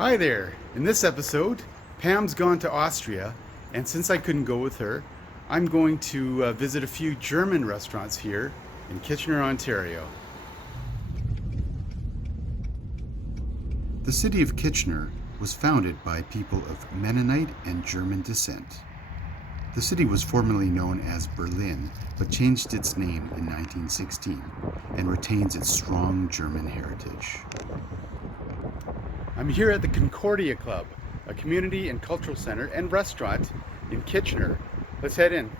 Hi there! In this episode, Pam's gone to Austria, and since I couldn't go with her, I'm going to visit a few German restaurants here in Kitchener, Ontario. The city of Kitchener was founded by people of Mennonite and German descent. The city was formerly known as Berlin, but changed its name in 1916 and retains its strong German heritage. I'm here at the Concordia Club, a community and cultural center and restaurant in Kitchener. Let's head in.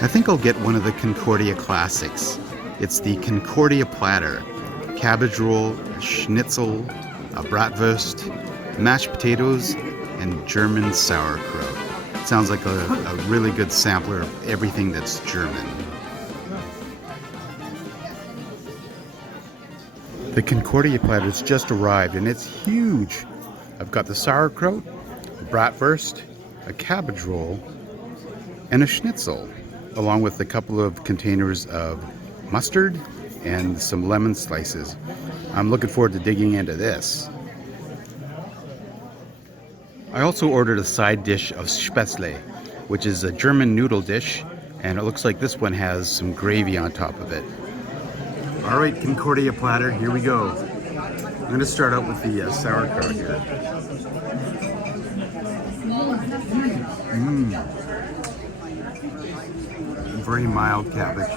I think I'll get one of the Concordia classics. It's the Concordia platter. Cabbage roll, a schnitzel, a bratwurst, mashed potatoes, and German sauerkraut. Sounds like a really good sampler of everything that's German. The Concordia platter's just arrived and it's huge. I've got the sauerkraut, a bratwurst, a cabbage roll, and a schnitzel, along with a couple of containers of mustard and some lemon slices. I'm looking forward to digging into this. I also ordered a side dish of Spätzle, which is a German noodle dish, and it looks like this one has some gravy on top of it. All right, Concordia platter, here we go. I'm going to start out with the sauerkraut here. Very mild cabbage,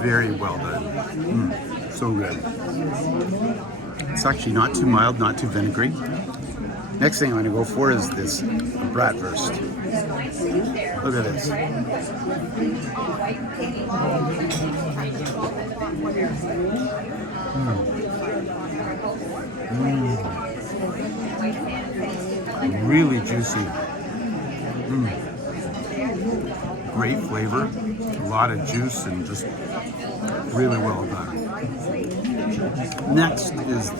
very well done. So good. It's actually not too mild, not too vinegary. Next thing I'm going to go for is this bratwurst. Look at this. Really juicy. Great flavor, a lot of juice, and just really well done. Next is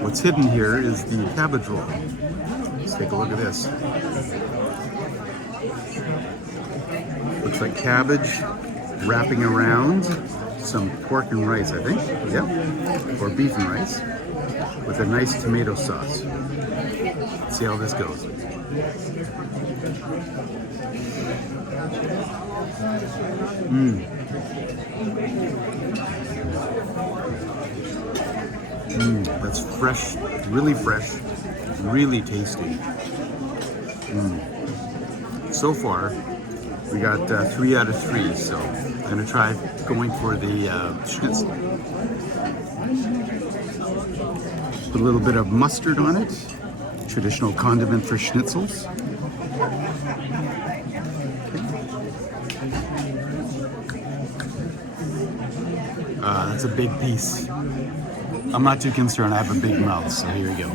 what's hidden here is the cabbage roll. Let's take a look at this. Looks like cabbage wrapping around some pork and rice, I think. Yep, or beef and rice with a nice tomato sauce. Let's see how this goes. That's fresh, really tasty. So far, we got 3 out of 3, so I'm going to try going for the schnitzel. Put a little bit of mustard on it, traditional condiment for schnitzels. That's a big piece. I'm not too concerned, I have a big mouth, so here we go.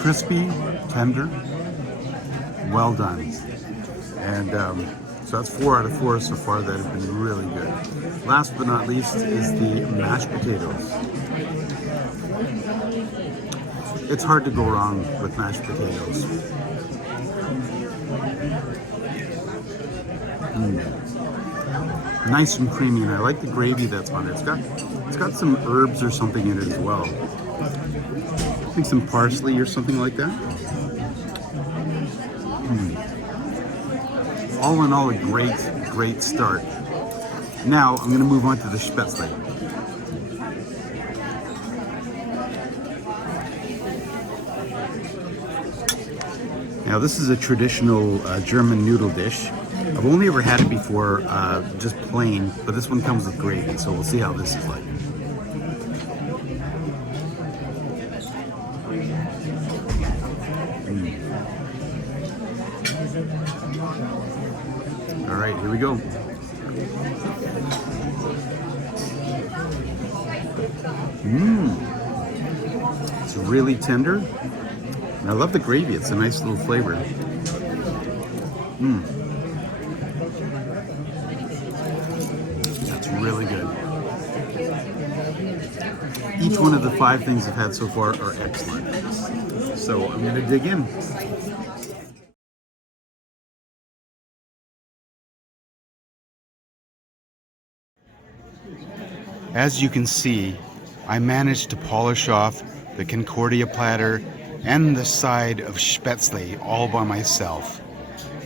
Crispy, tender, well done. And so that's 4 out of 4 so far that have been really good. Last but not least is the mashed potatoes. It's hard to go wrong with mashed potatoes. Nice and creamy, and I like the gravy that's on it. It's got some herbs or something in it as well. I think some parsley or something like that. All in all, a great start. Now I'm going to move on to the Spätzle. Now this is a traditional German noodle dish. I've only ever had it before, just plain, but this one comes with gravy, so we'll see how this is like. All right, here we go. It's really tender. And I love the gravy. It's a nice little flavor. That's really good. Each one of the 5 things I've had so far are excellent. So I'm going to dig in. As you can see, I managed to polish off the Concordia platter and the side of Spätzle all by myself.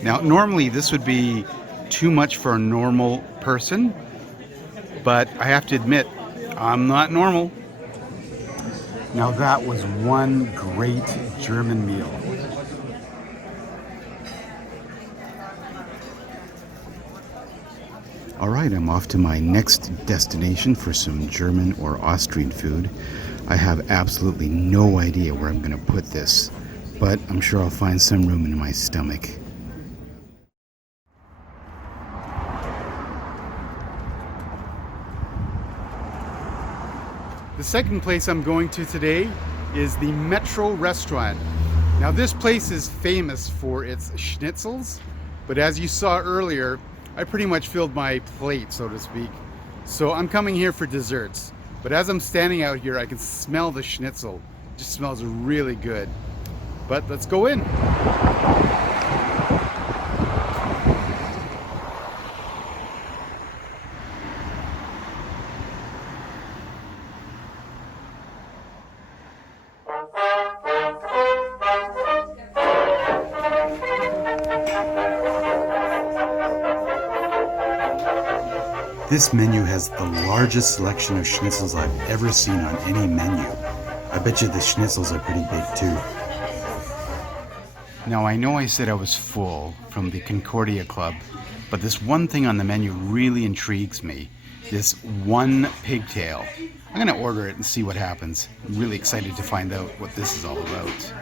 Now, normally this would be too much for a normal person, but I have to admit, I'm not normal. Now that was one great German meal. All right, I'm off to my next destination for some German or Austrian food. I have absolutely no idea where I'm going to put this, but I'm sure I'll find some room in my stomach. The second place I'm going to today is the Metro restaurant. Now this place is famous for its schnitzels, but as you saw earlier, I pretty much filled my plate, so to speak. So I'm coming here for desserts. But as I'm standing out here, I can smell the schnitzel. It just smells really good. But let's go in. This menu has the largest selection of schnitzels I've ever seen on any menu. I bet you the schnitzels are pretty big too. Now I know I said I was full from the Concordia Club, but this one thing on the menu really intrigues me. This one pigtail. I'm gonna order it and see what happens. I'm really excited to find out what this is all about.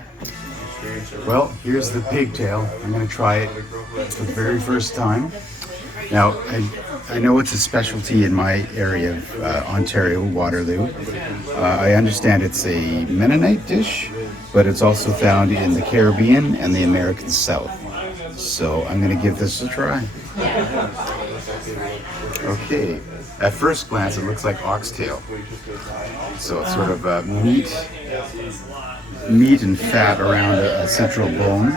Well, here's the pigtail. I'm gonna try it for the very first time. Now, I know it's a specialty in my area of Ontario, Waterloo. I understand it's a Mennonite dish, but it's also found in the Caribbean and the American South. So I'm going to give this a try. Okay, at first glance it looks like oxtail. So it's sort of meat and fat around a central bone.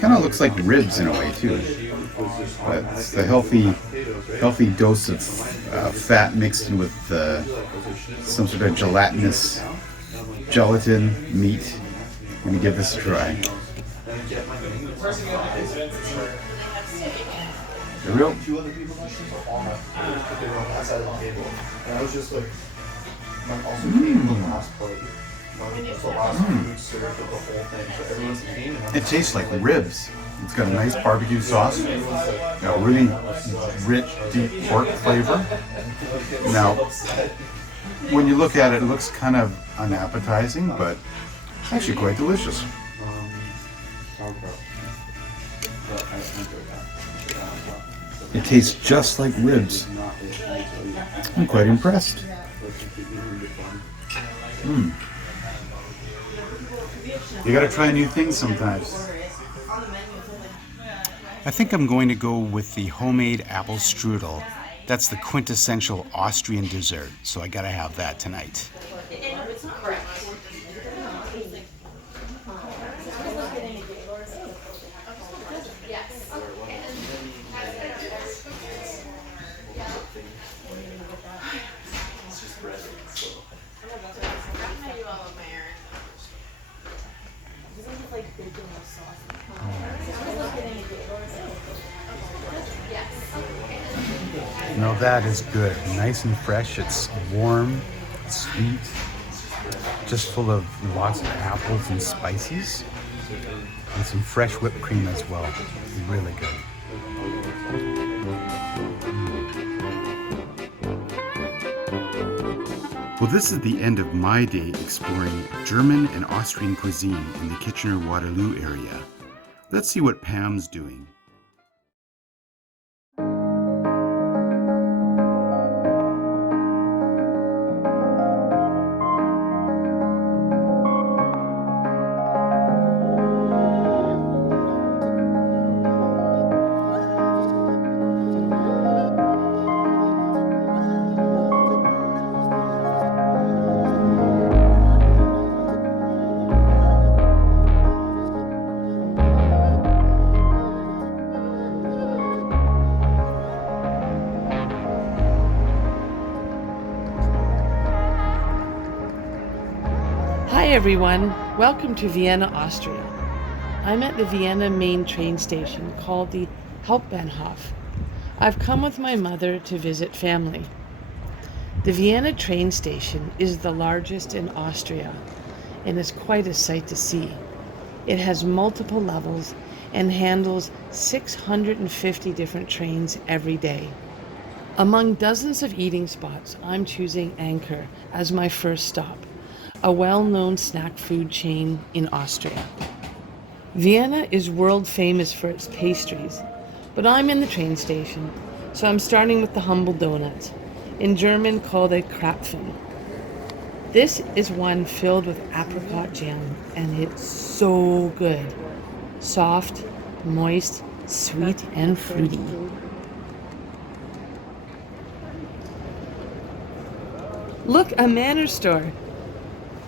Kind of looks like ribs in a way too. But it's the healthy dose of fat mixed in with some sort of gelatinous gelatin meat. I'm gonna give this a try. For real? It tastes like ribs. It's got a nice barbecue sauce, got a really rich, deep pork flavor. Now, when you look at it, it looks kind of unappetizing, but actually quite delicious. It tastes just like ribs. I'm quite impressed. You gotta try new things sometimes. I think I'm going to go with the homemade apple strudel. That's the quintessential Austrian dessert, so I gotta have that tonight. Now that is good. Nice and fresh. It's warm, sweet, just full of lots of apples and spices. And some fresh whipped cream as well. Really good. Well, this is the end of my day exploring German and Austrian cuisine in the Kitchener-Waterloo area. Let's see what Pam's doing. Hi everyone, welcome to Vienna, Austria. I'm at the Vienna main train station called the Hauptbahnhof. I've come with my mother to visit family. The Vienna train station is the largest in Austria and is quite a sight to see. It has multiple levels and handles 650 different trains every day. Among dozens of eating spots, I'm choosing Anker as my first stop, a well-known snack food chain in Austria. Vienna is world famous for its pastries, but I'm in the train station, so I'm starting with the humble donut, in German called a Krapfen. This is one filled with apricot jam, and it's so good. Soft, moist, sweet, and fruity. Look, a Manor store.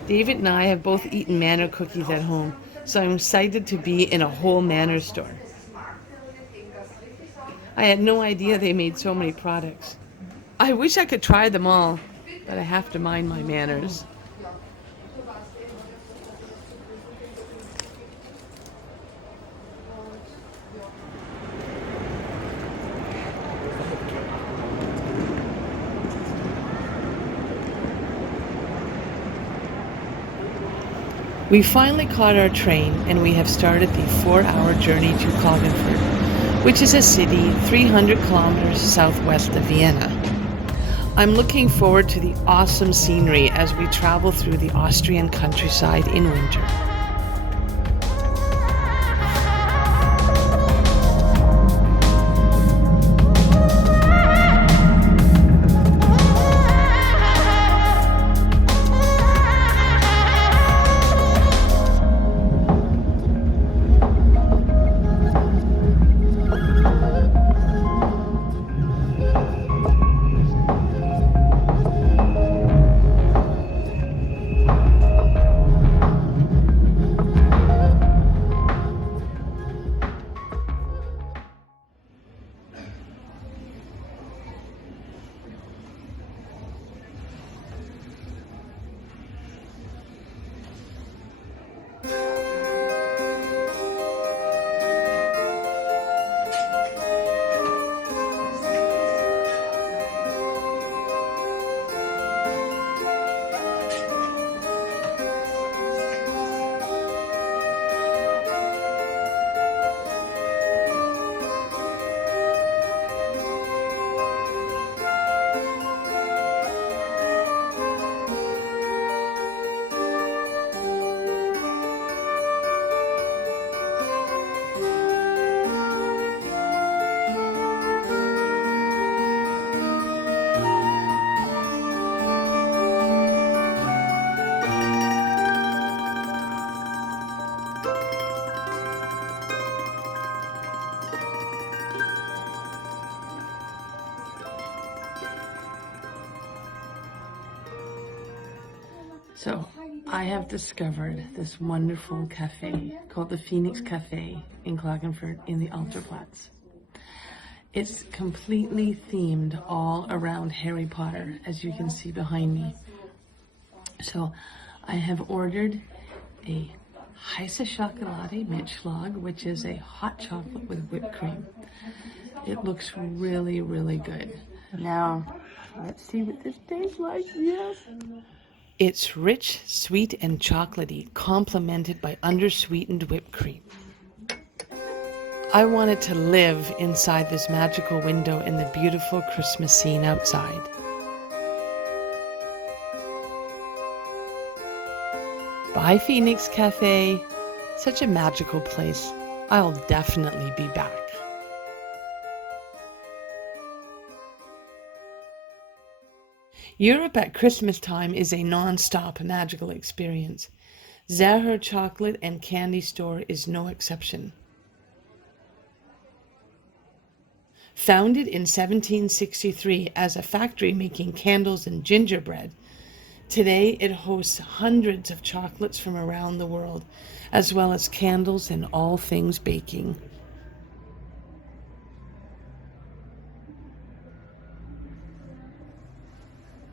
David and I have both eaten Manor cookies at home, so I'm excited to be in a whole Manor store. I had no idea they made so many products. I wish I could try them all, but I have to mind my manners. We finally caught our train and we have started the 4-hour journey to Klagenfurt, which is a city 300 kilometers southwest of Vienna. I'm looking forward to the awesome scenery as we travel through the Austrian countryside in winter. So, I have discovered this wonderful cafe called the Phoenix Cafe in Klagenfurt in the Alterplatz. It's completely themed all around Harry Potter, as you can see behind me. So, I have ordered a heiße Schokolade mit Schlag, which is a hot chocolate with whipped cream. It looks really, really good. Now, let's see what this tastes like. Yes. It's rich, sweet, and chocolatey, complemented by undersweetened whipped cream. I wanted to live inside this magical window in the beautiful Christmas scene outside. Bye, Phoenix Cafe. Such a magical place. I'll definitely be back. Europe at Christmas time is a non-stop magical experience. Zahar Chocolate and Candy Store is no exception. Founded in 1763 as a factory making candles and gingerbread, today it hosts hundreds of chocolates from around the world, as well as candles and all things baking.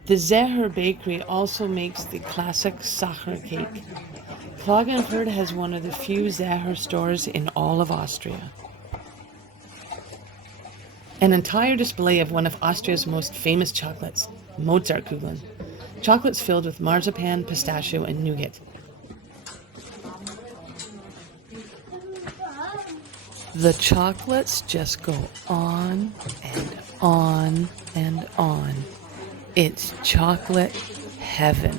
The Zahar Bakery also makes the classic Sacher cake. Klagenfurt has one of the few Zahar stores in all of Austria. An entire display of one of Austria's most famous chocolates, Mozartkugeln. Chocolates filled with marzipan, pistachio, and nougat. The chocolates just go on and on and on. It's chocolate heaven.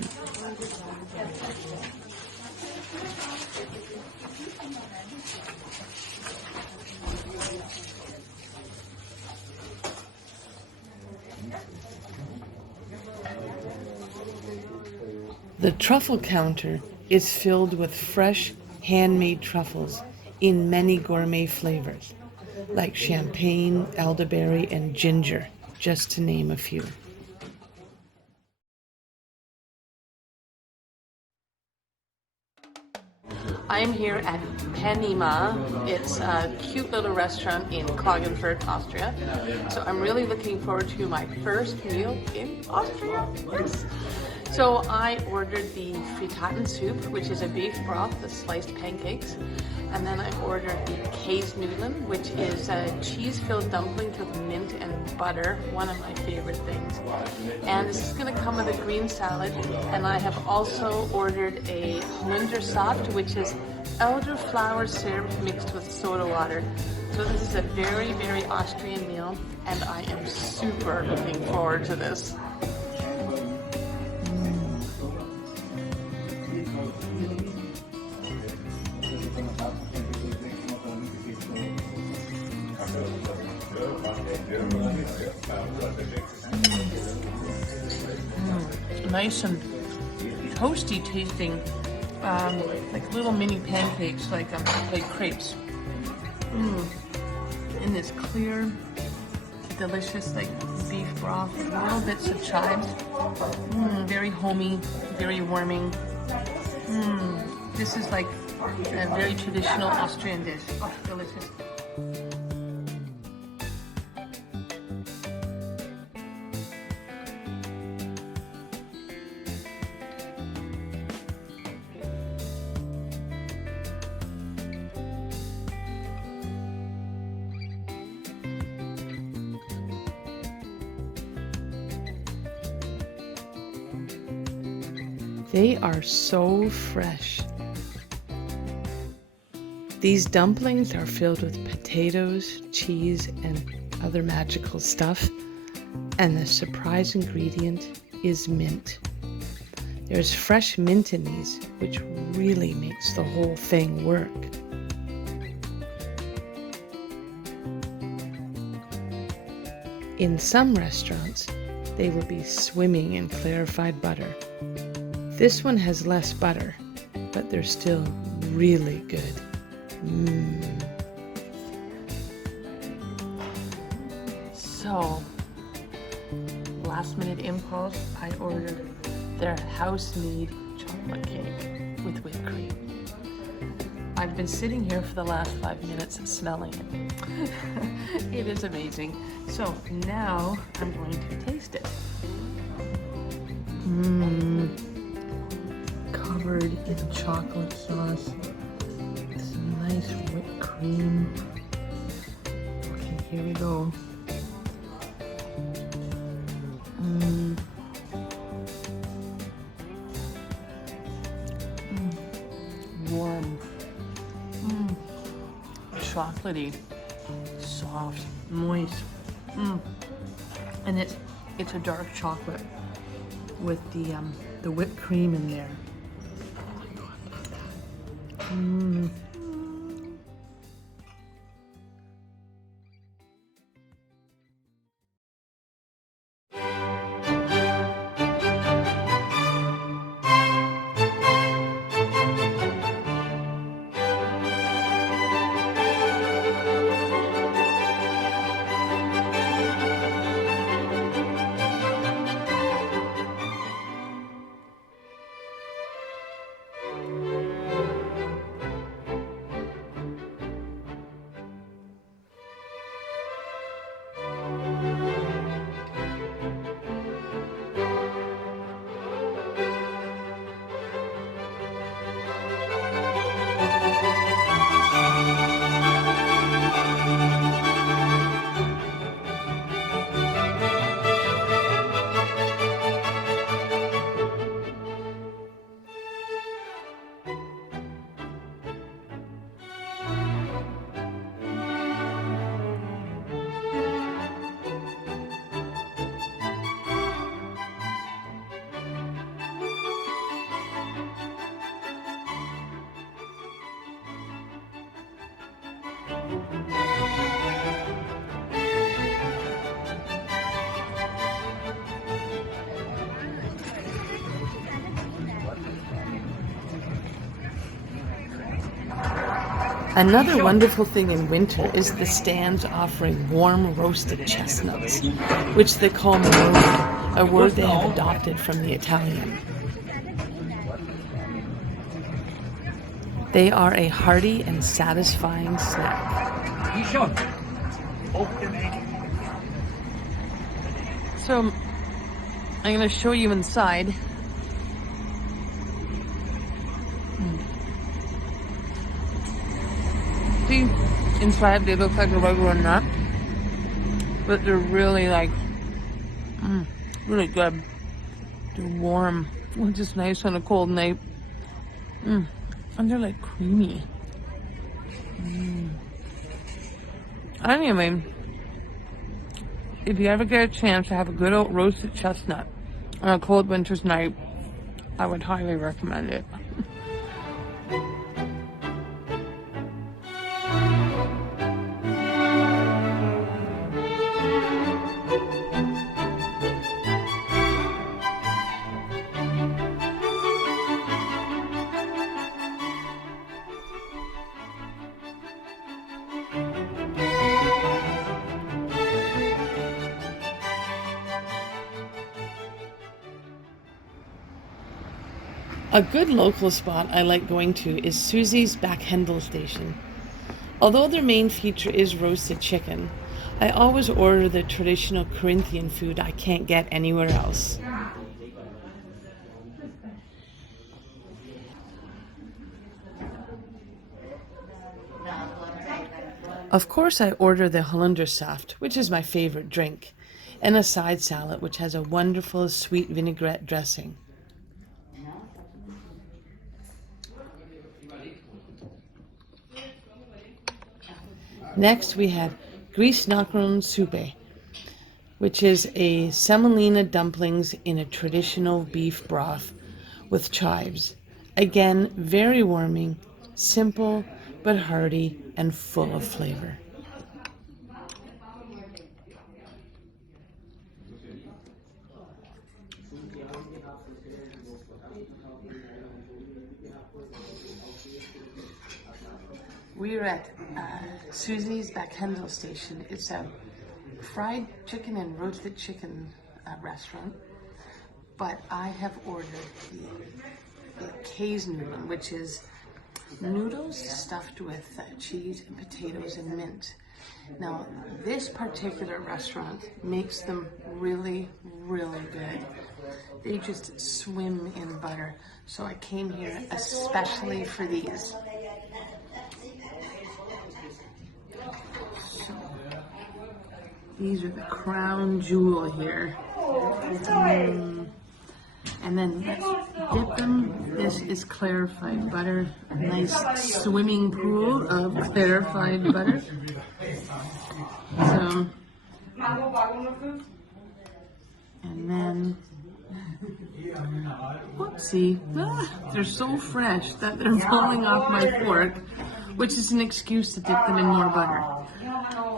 The truffle counter is filled with fresh, handmade truffles in many gourmet flavors, like champagne, elderberry, and ginger, just to name a few. I'm here at Penima. It's a cute little restaurant in Klagenfurt, Austria. So I'm really looking forward to my first meal in Austria. Yes. So I ordered the Frittaten soup, which is a beef broth with sliced pancakes. And then I ordered the Käsenudeln, which is cheese-filled dumplings with mint and butter, one of my favorite things. And this is going to come with a green salad. And I have also ordered a Holundersaft, which is elderflower syrup mixed with soda water. So this is a very, very Austrian meal, and I am super looking forward to this. Nice and toasty tasting, like little mini pancakes, like crepes. In this clear, delicious like beef broth, little bits of chives. Very homey, very warming. This is like a very traditional Austrian dish. Oh, delicious. They are so fresh. These dumplings are filled with potatoes, cheese, and other magical stuff. And the surprise ingredient is mint. There's fresh mint in these, which really makes the whole thing work. In some restaurants, they will be swimming in clarified butter. This one has less butter, but they're still really good. So, last minute impulse, I ordered their house-made chocolate cake with whipped cream. I've been sitting here for the last 5 minutes smelling it. It is amazing. So now I'm going to taste it. Covered in chocolate sauce, some nice whipped cream. Okay, here we go. chocolatey, soft, moist. And it's a dark chocolate with the whipped cream in there. Oh my God, look at that. Another wonderful thing in winter is the stands offering warm roasted chestnuts, which they call maroni, a word they have adopted from the Italian. They are a hearty and satisfying snack. So, I'm going to show you inside. See, inside they look like a regular nut, but they're really like, really good. They're warm, which is nice on a cold night. And they're like creamy. Anyway, if you ever get a chance to have a good old roasted chestnut on a cold winter's night, I would highly recommend it. A good local spot I like going to is Susie's Backhendel Station. Although their main feature is roasted chicken, I always order the traditional Corinthian food I can't get anywhere else. Of course, I order the Holundersaft, which is my favorite drink, and a side salad which has a wonderful sweet vinaigrette dressing. Next, we have Grießknödel Suppe, which is a semolina dumplings in a traditional beef broth with chives. Again, very warming, simple but hearty and full of flavor. We're at Susie's Backhendel Station. It's a fried chicken and roasted chicken restaurant, but I have ordered the Käsnudeln, which is noodles stuffed with cheese and potatoes and mint. Now, this particular restaurant makes them really, really good. They just swim in butter, so I came here especially for these. These are the crown jewel here. And then let's dip them. This is clarified butter. A nice swimming pool of clarified butter. So, and then, whoopsie, they're so fresh that they're falling off my fork, which is an excuse to dip them in more butter.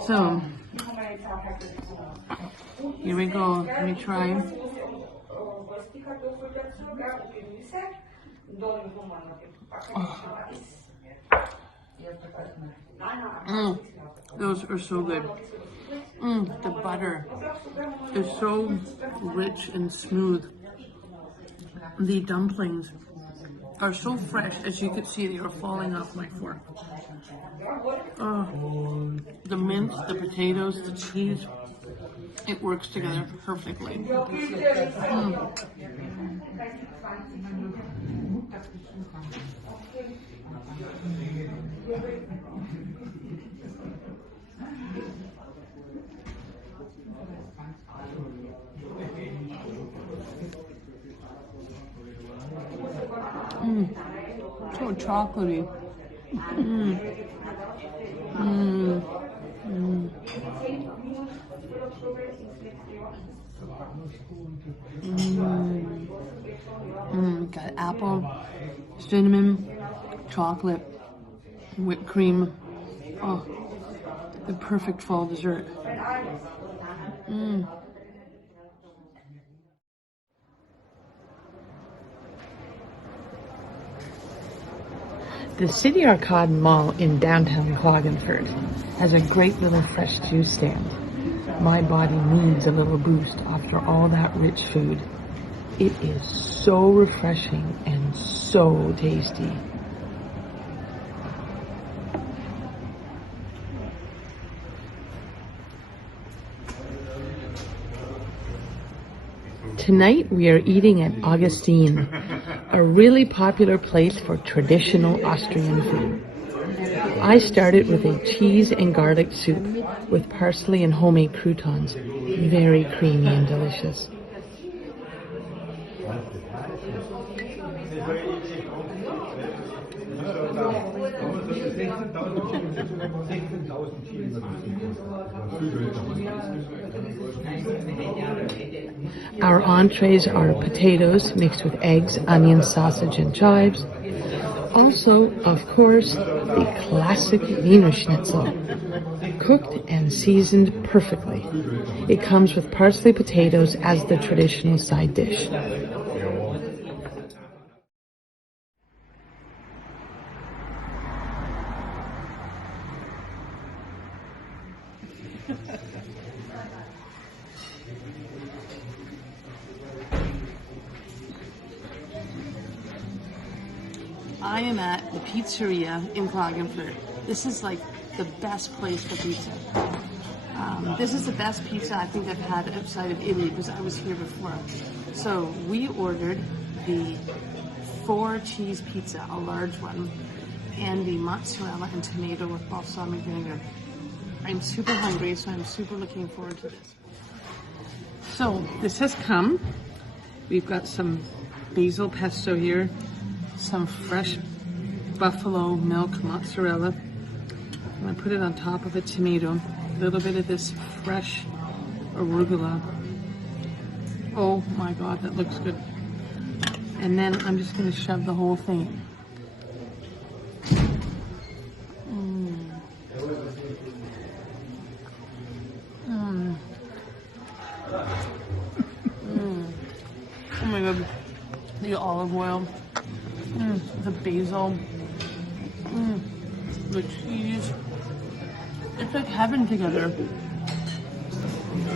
So, here we go. Let me try. Those are so good. The butter is so rich and smooth. The dumplings are so fresh, as you can see, they are falling off my fork. The mince, the potatoes, the cheese, it works together perfectly. So chocolatey. Got apple, cinnamon, chocolate, whipped cream. Oh, the perfect fall dessert. The City Arcade Mall in downtown Klagenfurt has a great little fresh juice stand. My body needs a little boost after all that rich food. It is so refreshing and so tasty. Tonight we are eating at Augustine, a really popular place for traditional Austrian food. I started with a cheese and garlic soup with parsley and homemade croutons. Very creamy and delicious. Our entrees are potatoes mixed with eggs, onions, sausage, and chives. Also, of course, the classic Wiener Schnitzel, cooked and seasoned perfectly. It comes with parsley potatoes as the traditional side dish. I am at the pizzeria in Klagenfurt. This is like the best place for pizza. This is the best pizza I think I've had outside of Italy because I was here before. So we ordered the 4-cheese pizza, a large one, and the mozzarella and tomato with balsamic vinegar. I'm super hungry, so I'm super looking forward to this. So this has come. We've got some basil pesto here, some fresh buffalo milk mozzarella. I'm going to put it on top of a tomato, a little bit of this fresh arugula. Oh my god, that looks good. And then I'm just going to shove the whole thing. Oh my god, the olive oil, the basil, the cheese. It's like heaven together.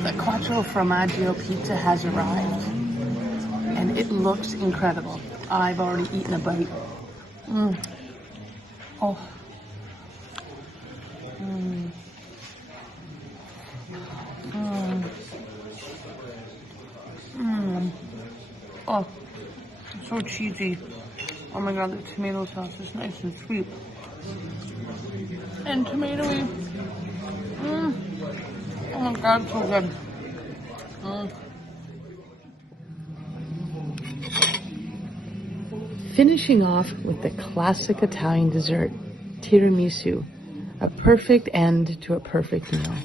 The quattro formaggio pizza has arrived, and it looks incredible. I've already eaten a bite. Oh. Oh, so cheesy. Oh my god, the tomato sauce is nice and sweet. And tomatoey. Oh my god, so good. finishing off with the classic Italian dessert, tiramisu, a perfect end to a perfect meal.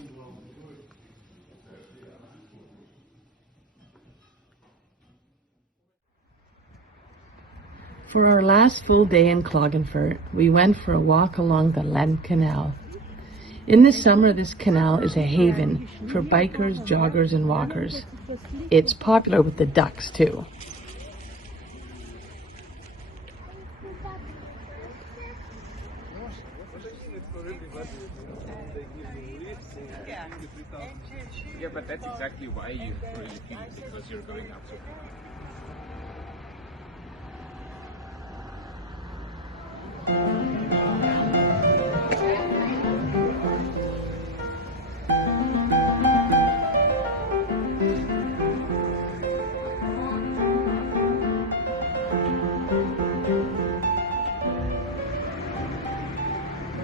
For our last full day in Klagenfurt, we went for a walk along the Lend Canal. In the summer, this canal is a haven for bikers, joggers, and walkers. It's popular with the ducks, too. Yeah, but that's exactly why you really feel it, because you're going up so quickly.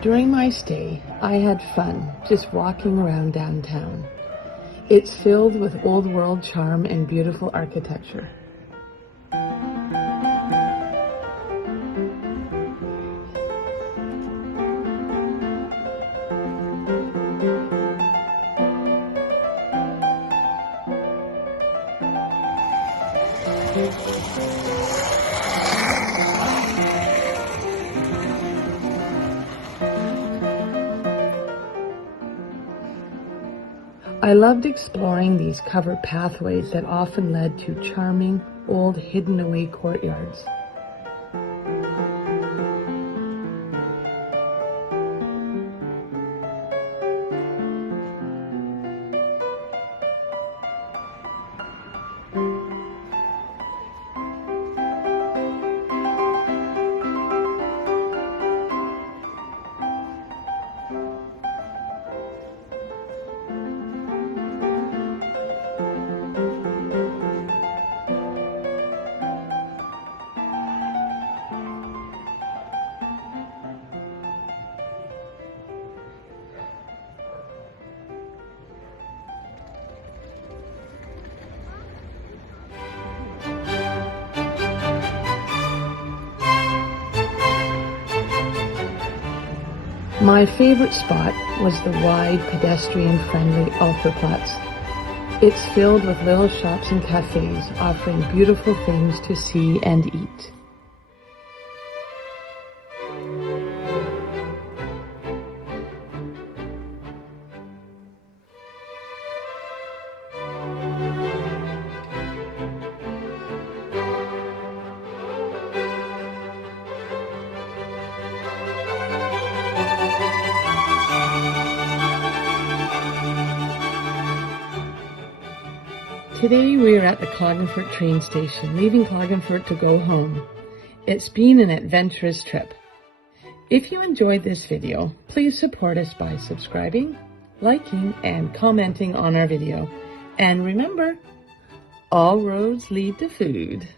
During my stay, I had fun just walking around downtown. It's filled with old world charm and beautiful architecture. I loved exploring these covered pathways that often led to charming, old, hidden-away courtyards. My favorite spot was the wide, pedestrian-friendly Alperplatz. It's filled with little shops and cafes offering beautiful things to see and eat. Today we are at the Klagenfurt train station, leaving Klagenfurt to go home. It's been an adventurous trip. If you enjoyed this video, please support us by subscribing, liking, and commenting on our video. And remember, all roads lead to food.